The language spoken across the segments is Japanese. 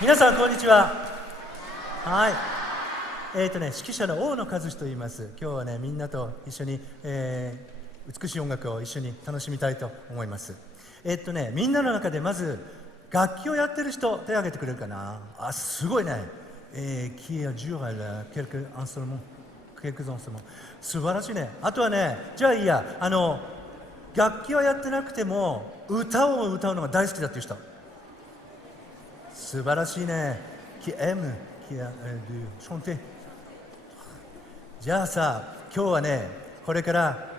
皆さんこんにちは。はい。指揮者の大野和志と言います。今日はね、みんなと一緒に、美しい音楽を一緒に楽しみたいと思います。みんなの中でまず楽器をやってる人手を挙げてくれるかな。あ、すごいね。qui a joué quelques instruments, quelques instruments。素晴らしいね。あとはね、じゃあいいや、楽器はやってなくても歌を歌うのが大好きだっていう人。素晴らしいね。qui aime, qui a du chanter。じゃあさ、今日はね、これから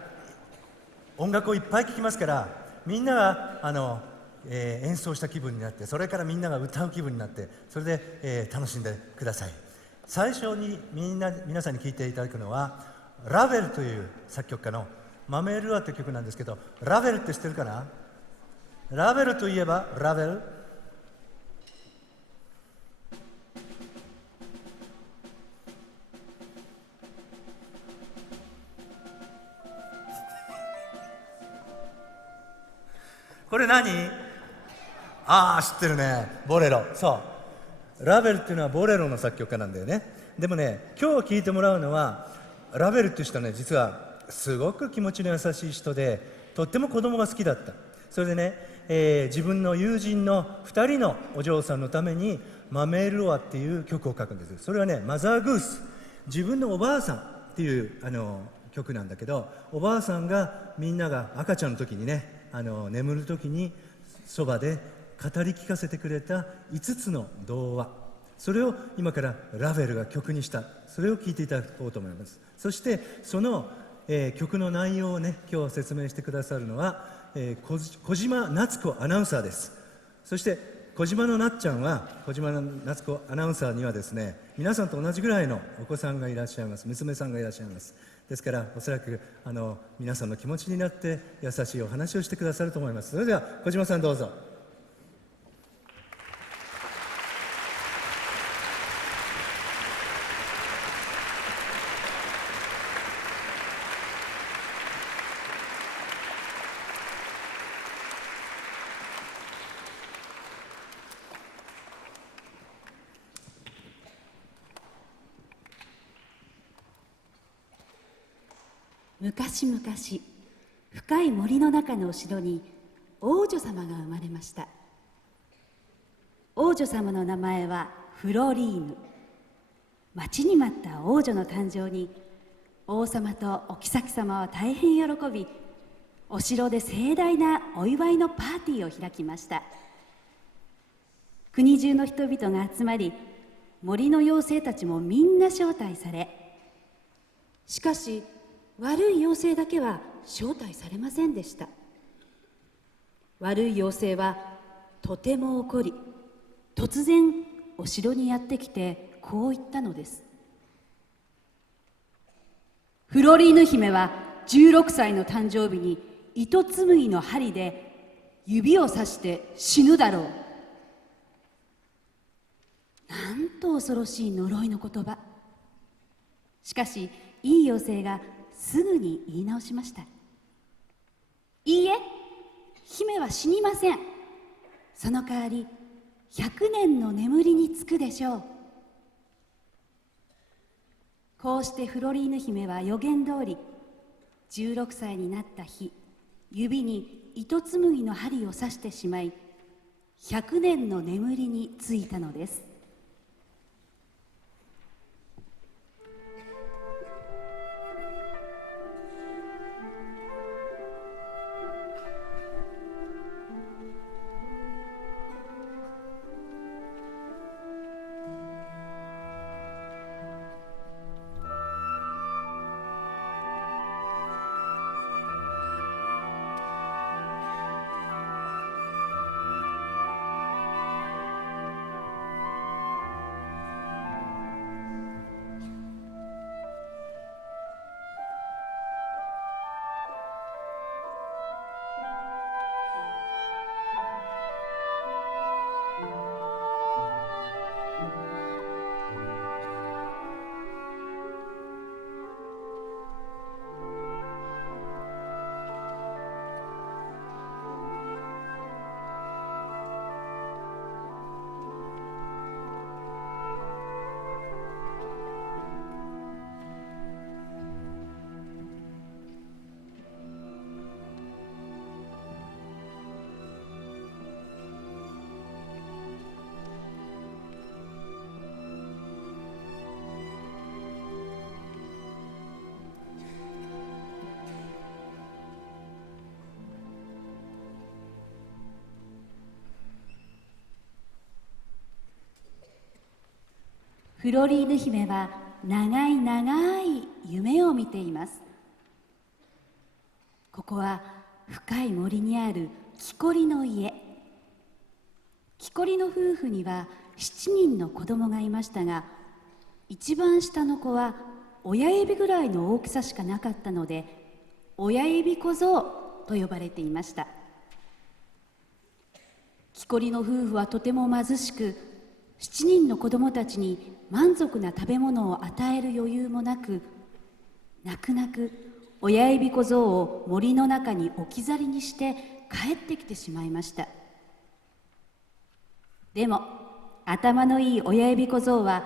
音楽をいっぱい聴きますから、みんなが演奏した気分になって、それからみんなが歌う気分になって、それで、楽しんでください。最初に皆さんに聴いていただくのは、ラヴェルという作曲家のマメルアという曲なんですけど、ラヴェルって知ってるかな？ラヴェルといえば、ラヴェル。これ何？ああ、知ってるね。ボレロ。そう。ラヴェルっていうのはボレロの作曲家なんだよね。でもね、今日聴いてもらうのは、ラヴェルっていう人はね、実はすごく気持ちの優しい人で、とっても子供が好きだった。それでね、自分の友人の2人のお嬢さんのために、マメールオアっていう曲を書くんですよ。それはね、マザーグース。自分のおばあさんっていう曲なんだけど、おばあさんがみんなが赤ちゃんの時にね、眠る時にそばで語り聞かせてくれた5つの童話、それを今からラヴェルが曲にした。それを聴いていただこうと思います。そしてその、曲の内容をね、今日説明してくださるのは、小島夏子アナウンサーです。そして小島のなっちゃんは、小島の夏子アナウンサーにはですね、皆さんと同じぐらいのお子さんがいらっしゃいます。娘さんがいらっしゃいます。ですからおそらく皆さんの気持ちになって優しいお話をしてくださると思います。それでは小島さんどうぞ。昔々、深い森の中のお城に王女様が生まれました。王女様の名前はフロリーヌ。待ちに待った王女の誕生に王様とお妃様は大変喜び、お城で盛大なお祝いのパーティーを開きました。国中の人々が集まり、森の妖精たちもみんな招待され、しかし悪い妖精だけは招待されませんでした。悪い妖精はとても怒り、突然お城にやってきてこう言ったのです。フロリーヌ姫は16歳の誕生日に糸紡ぎの針で指を刺して死ぬだろう。なんと恐ろしい呪いの言葉。しかしいい妖精がすぐに言い直しました。いいえ、姫は死にません。その代わり100年の眠りにつくでしょう。こうしてフロリーヌ姫は予言通り、16歳になった日、指に糸紡ぎの針を刺してしまい、100年の眠りについたのです。フロリーヌ姫は長い長い夢を見ています。ここは深い森にある木こりの家。木こりの夫婦には7人の子供がいましたが、一番下の子は親指ぐらいの大きさしかなかったので、親指小僧と呼ばれていました。木こりの夫婦はとても貧しく、7人の子供たちに満足な食べ物を与える余裕もなく、泣く泣く親指小僧を森の中に置き去りにして帰ってきてしまいました。でも頭のいい親指小僧は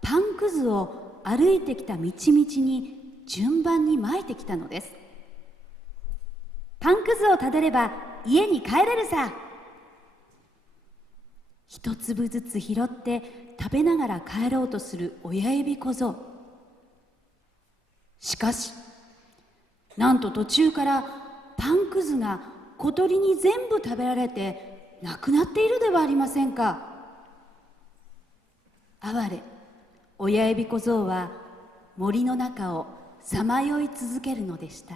パンくずを歩いてきた道々に順番にまいてきたのです。パンくずをたどれば家に帰れるさ。一粒ずつ拾って食べながら帰ろうとする親指小僧。しかしなんと途中からパンくずが小鳥に全部食べられてなくなっているではありませんか。哀れ親指小僧は森の中をさまよい続けるのでした。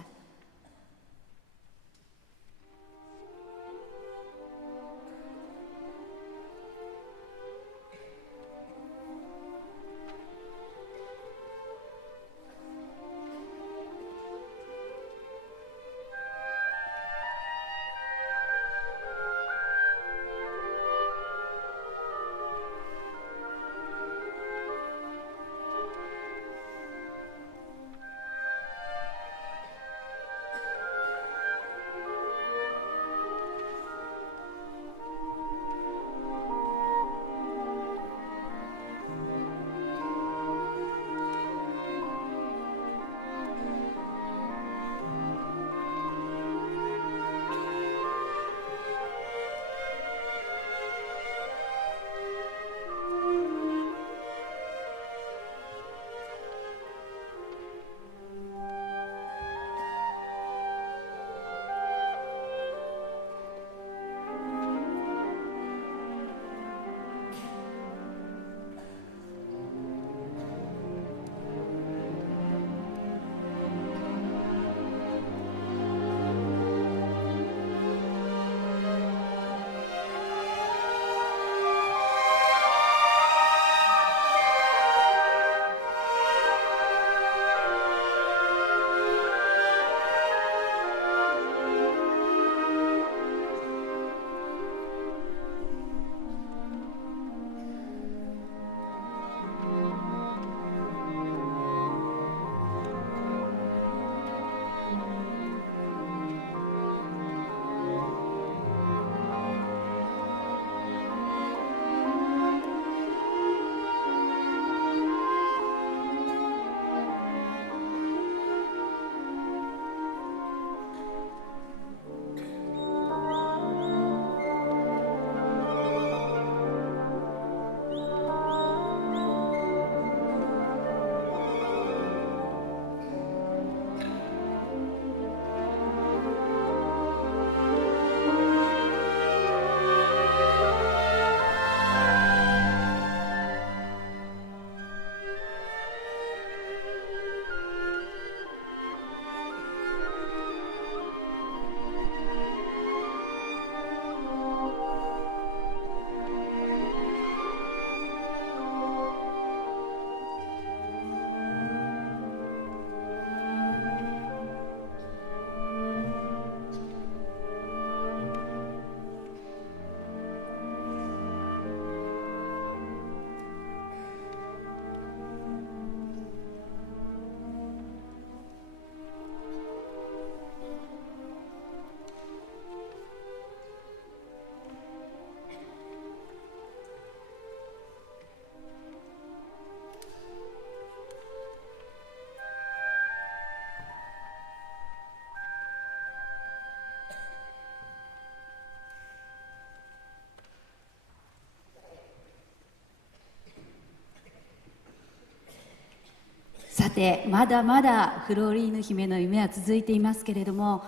さてまだまだフローリーヌ姫の夢は続いていますけれども、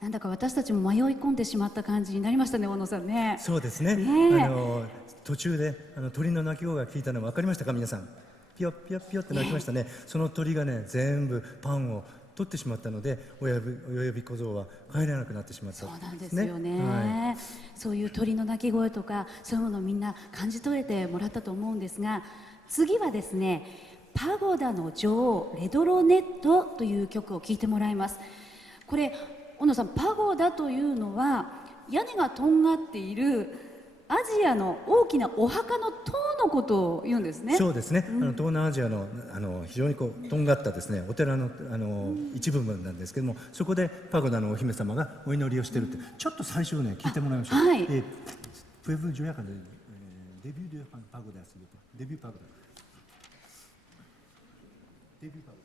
なんだか私たちも迷い込んでしまった感じになりましたね、大野さんね。そうですね。ねえ途中で鳥の鳴き声が聞いたの分かりましたか、皆さん。ピヨピヨピヨって鳴きましたね。その鳥がね、全部パンを取ってしまったので、親指小僧は帰れなくなってしまった。そうなんですよね、はい。そういう鳥の鳴き声とかそういうものをみんな感じ取れてもらったと思うんですが、次はですね、パゴダの女王レドロネットという曲を聴いてもらいます。これ小野さん、パゴダというのは屋根がとんがっているアジアの大きなお墓の塔のことを言うんですね。そうですね。東南アジアの非常にとんがったですね、お寺の一部分なんですけども、そこでパゴダのお姫様がお祈りをしているって、ちょっと最初ね聞いてもらいましょう。はい。Pouvez-vous jouer avec le début de pagoda, s'il vous plaît. Début pagoda. Début pagoda.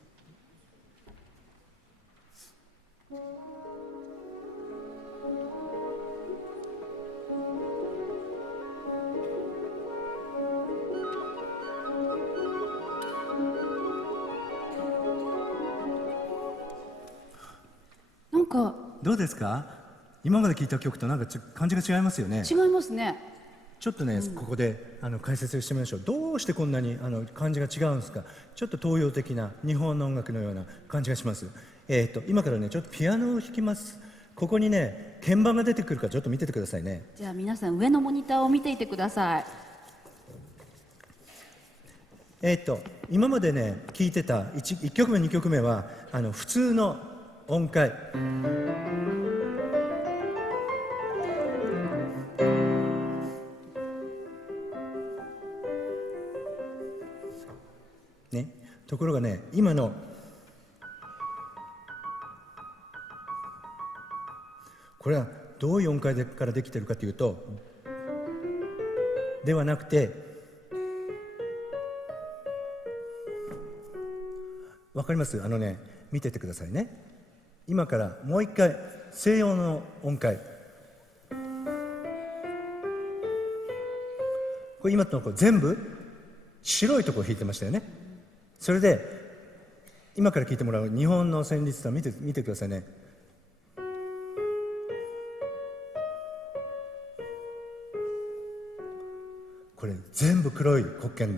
なんかどうですか？今まで聞いた曲となんか感じが違いますよね。違いますね。ちょっとね、ここで解説してみましょう。どうしてこんなに感じが違うんですか？ちょっと東洋的な日本の音楽のような感じがします。今からねちょっとピアノを弾きます。ここにね鍵盤が出てくるからちょっと見ててくださいね。じゃあ皆さん上のモニターを見ていてください。今までね聴いてた 1曲目2曲目は普通の音階、ね、ところがね今のこれはどういう音階からできてるかというと、ではなくて、わかります？見ててくださいね。今からもう一回西洋の音階、これ今のところ全部白いところを弾いてましたよね。それで今から聴いてもらう日本の旋律と見てくださいね。これ全部黒い黒鍵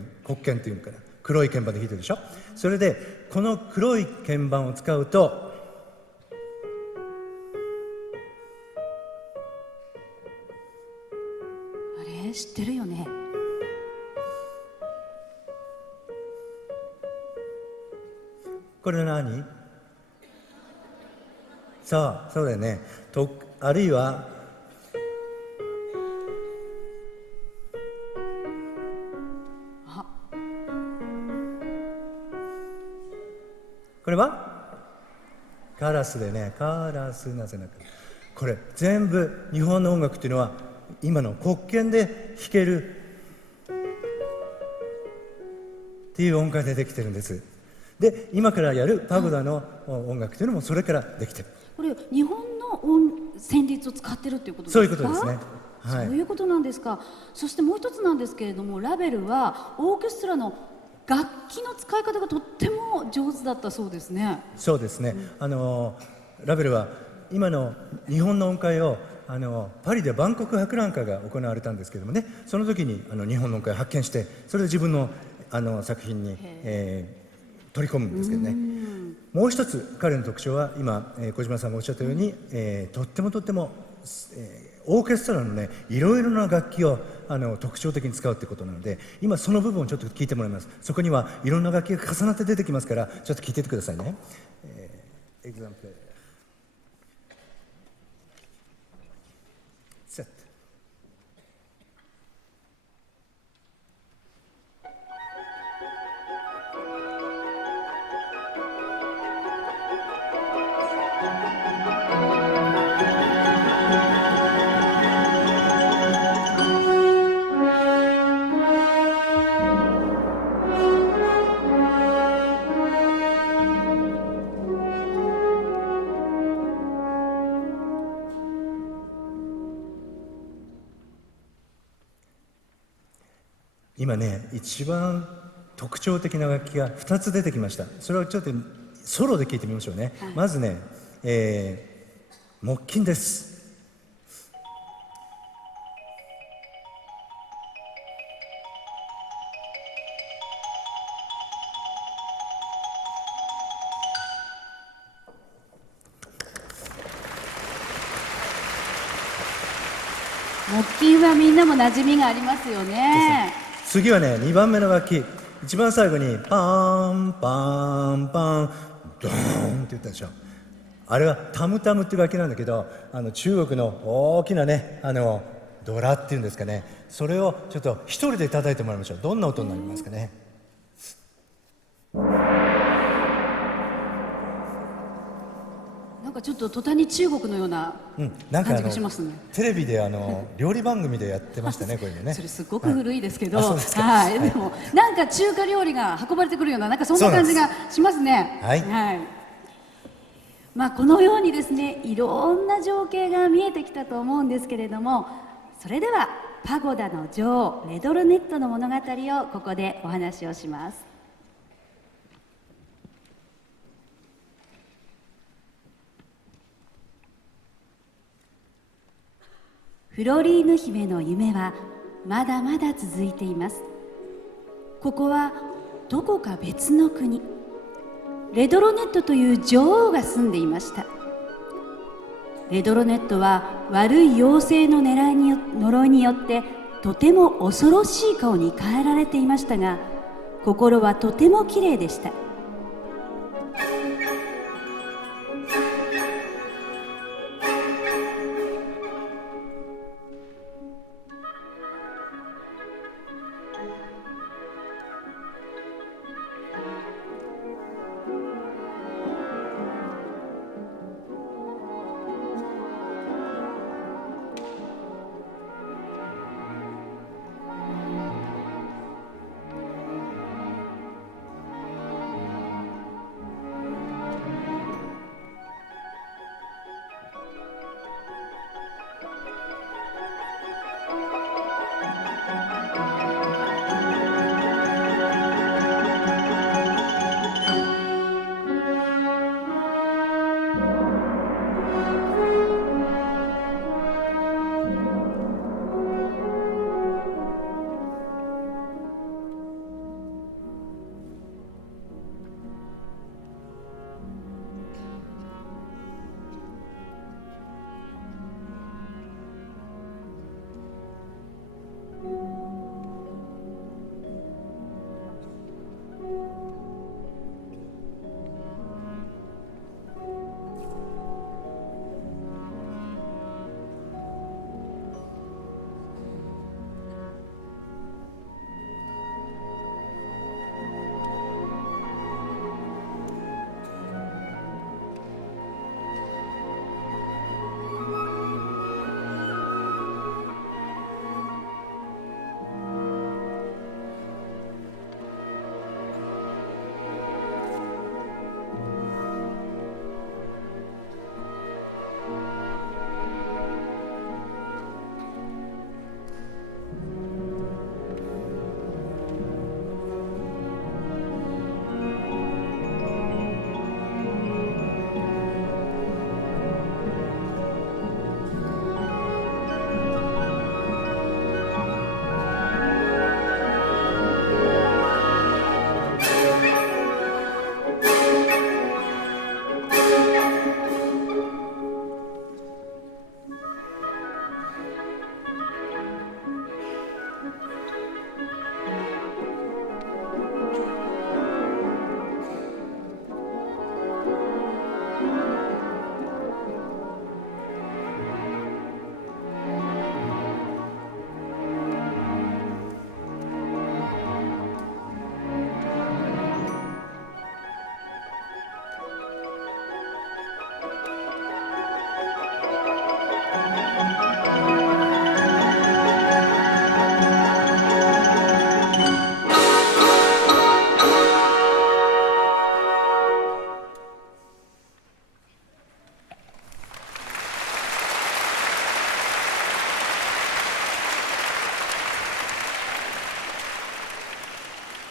っていうのかな、黒い鍵盤で弾いてるでしょ。それでこの黒い鍵盤を使うとあれ知ってるよね。これ何？そうだよね。あるいはこれはカラスでね、カラスなぜなく、これ全部日本の音楽っていうのは今の黒鍵で弾けるっていう音階でできてるんです。で今からやるパゴダの音楽というのもそれからできてる。これ日本の旋律を使ってるっていうことですか？そういうことですね。はい、そういうことなんですか。そしてもう一つなんですけれども、ラベルはオーケストラの楽器の使い方がとっても上手だったそうですね。そうですね、ラベルは今の日本の音階をパリで万国博覧会が行われたんですけどもね、その時に日本の音階を発見して、それで自分の作品に、取り込むんですけどね。もう一つ彼の特徴は今、小島さんがおっしゃったように、とっても、オーケストラのねいろいろな楽器を特徴的に使うってことなので、今その部分をちょっと聞いてもらいます。そこにはいろんな楽器が重なって出てきますから、ちょっと聞いててくださいね。エグザンプルセット。今ね一番特徴的な楽器が2つ出てきました。それをちょっとソロで聴いてみましょうね。はい、まずね、木琴です。木琴はみんなも馴染みがありますよね。次はね、2番目の楽器、一番最後にパーンパーンパーンドーンって言ったでしょ。あれはタムタムっていう楽器なんだけど、中国の大きなね、ドラっていうんですかね、それをちょっと一人で叩いてもらいましょう。どんな音になりますかね。なんかちょっと途端に中国のようななんか感じがしますね。テレビで料理番組でやってましたね、こういうのね。それすごく古いですけど、はいあそうですかはい、でもなんか中華料理が運ばれてくるような、なんかそんな感じがしますね。はいまあこのようにですね、いろんな情景が見えてきたと思うんですけれども、それではパゴダの女王レドルネットの物語をここでお話をします。フロリーヌ姫の夢はまだまだ続いています。ここはどこか別の国、レドロネットという女王が住んでいました。レドロネットは悪い妖精の呪いによってとても恐ろしい顔に変えられていましたが、心はとてもきれいでした。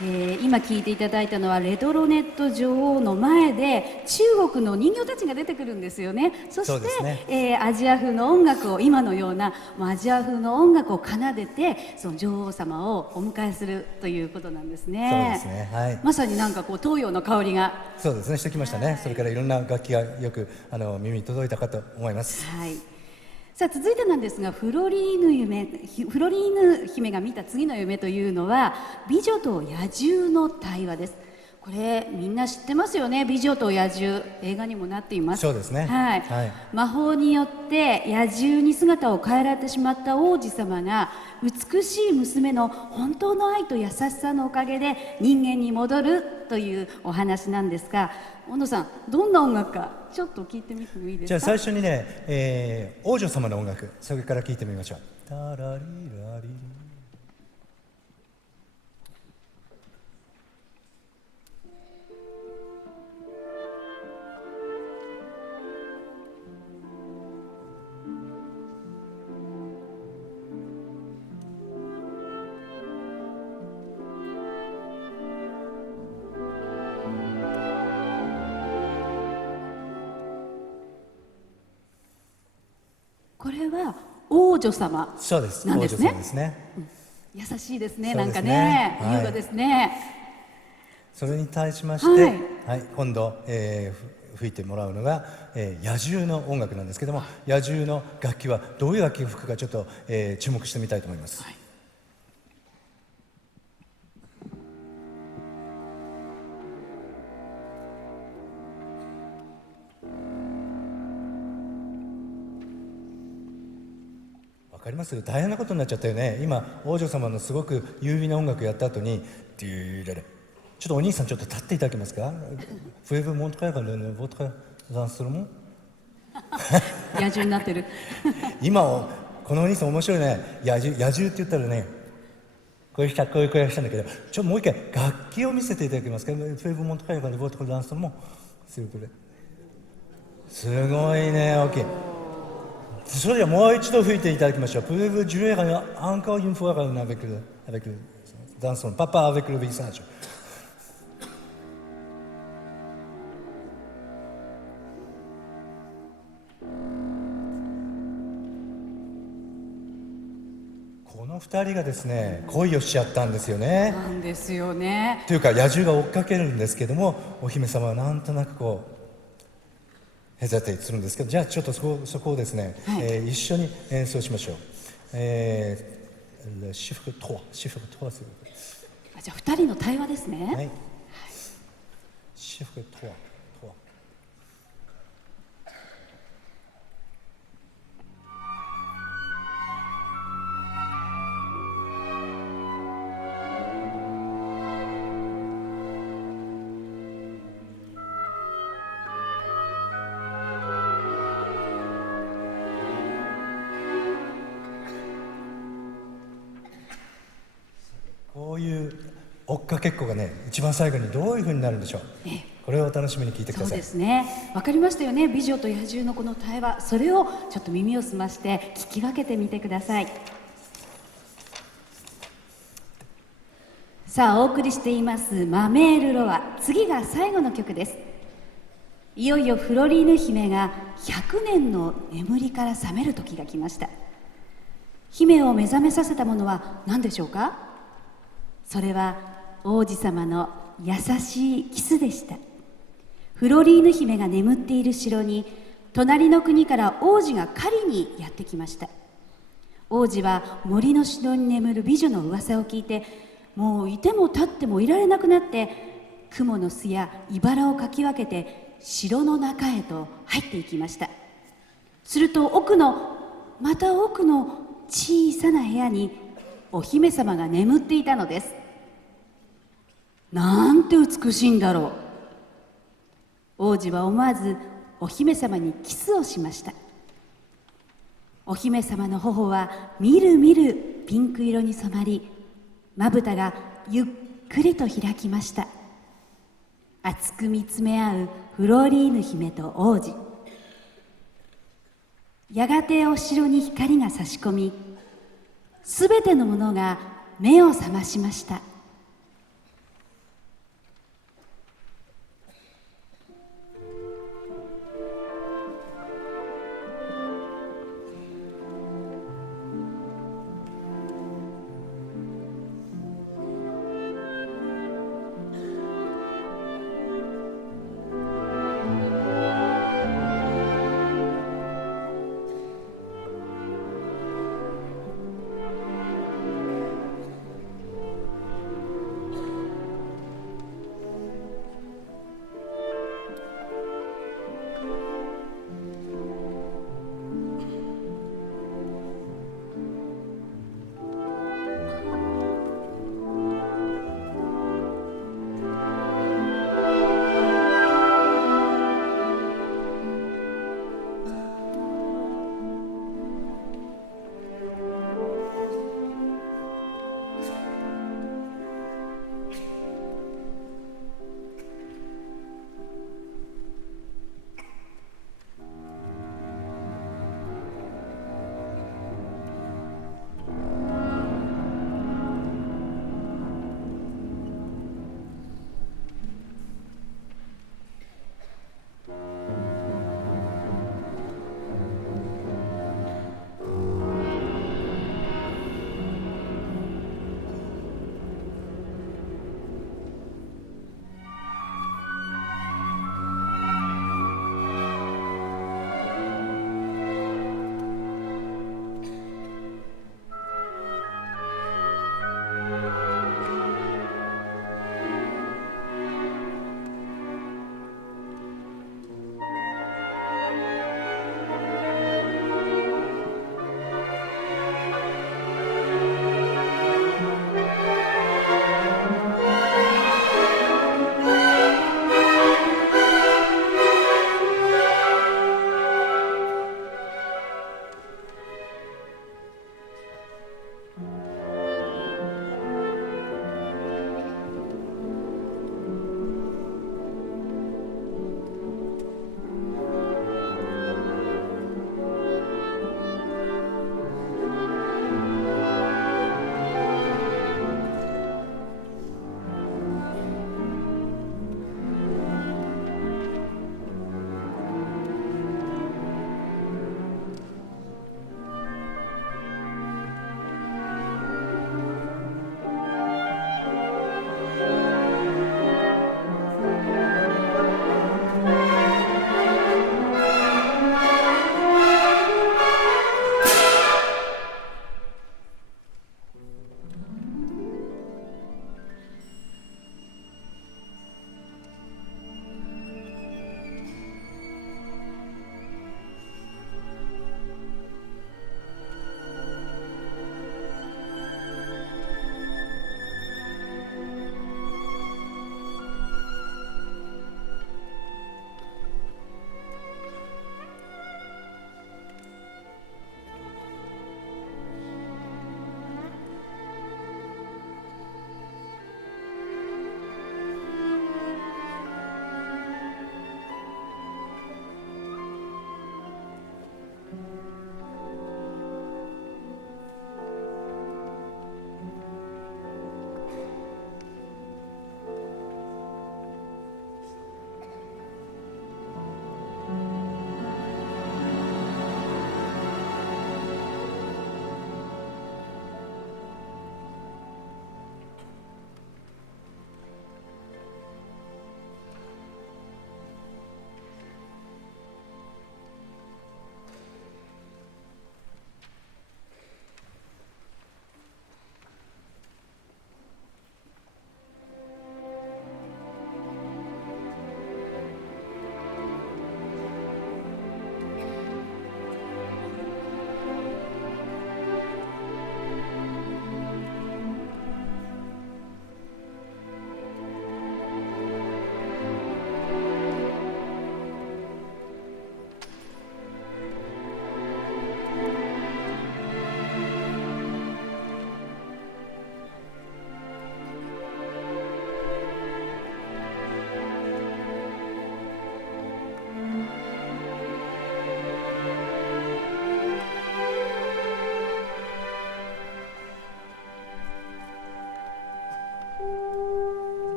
今聞いていただいたのはレドロネット女王の前で中国の人形たちが出てくるんですよね。そそうしてですねアジア風の音楽を今のようなアジア風の音楽を奏でてその女王様をお迎えするということなんですね。そうですね、はい、まさになんかこう東洋の香りが、そうですね、してきましたね。それからいろんな楽器がよく耳に届いたかと思います。はい。さあ続いてなんですがフロリーヌ姫が見た次の夢というのは美女と野獣の対話です。これみんな知ってますよね。美女と野獣、映画にもなっています。そうですね、はいはい、魔法によって野獣に姿を変えられてしまった王子様が美しい娘の本当の愛と優しさのおかげで人間に戻るというお話なんですが、小野さんどんな音楽かちょっと聞いてみてもいいですか。じゃあ最初にね、王女様の音楽、それから聞いてみましょう。タラリラリ、これは王女様そうです、なんですね。王女様ですね。優しいですね。そうですねなんかね、はい優雅ですね。それに対しまして、ははいい、今度、吹いてもらうのが、野獣の音楽なんですけども、野獣の楽器はどういう楽器を吹くかちょっと、注目してみたいと思います。わかります？大変なことになっちゃったよね。今王女様のすごく優美な音楽やった後にデューレレ、ちょっとお兄さんちょっと立っていただけますか？フェーブモントカーガルのボトカダンスルも野獣になってる。今このお兄さん面白いね。野獣って言ったらね、こういう声したんだけど、もう一回楽器を見せていただけますか？フェーブモントカーガルのボトカダンスルもすごいね、OK。それではもう一度吹いていただきましょう。Pouvez-vous jouer encore une fois avec le danson, pas avec le visage。この二人がですね、恋をしちゃったんですよね。なんですよね。というか野獣が追っかけるんですけども、お姫様はなんとなくこうヘザテイするんですけど、じゃあちょっとそこをですね、一緒に演奏しましょう。シフルトワする。じゃあ二人の対話ですね。はい。シフルトワ。こういう追っかけっこがね、一番最後にどういう風になるんでしょう。これをお楽しみに聞いてください。そうですね。わかりましたよね。美女と野獣のこの対話、それをちょっと耳を澄まして聞き分けてみてください。さあお送りしていますマメールロア、次が最後の曲です。いよいよフロリーヌ姫が100年の眠りから覚める時が来ました。姫を目覚めさせたものは何でしょうか。それは王子様の優しいキスでした。フロリーヌ姫が眠っている城に隣の国から王子が狩りにやってきました。王子は森の城に眠る美女の噂を聞いて、もういても立ってもいられなくなって、蜘蛛の巣や茨をかき分けて城の中へと入っていきました。するとまた奥の小さな部屋にお姫様が眠っていたのです。なんて美しいんだろう。王子は思わずお姫様にキスをしました。お姫様の頬はみるみるピンク色に染まり、まぶたがゆっくりと開きました。熱く見つめ合うフローリーヌ姫と王子。やがてお城に光が差し込み、すべてのものが目を覚ましました。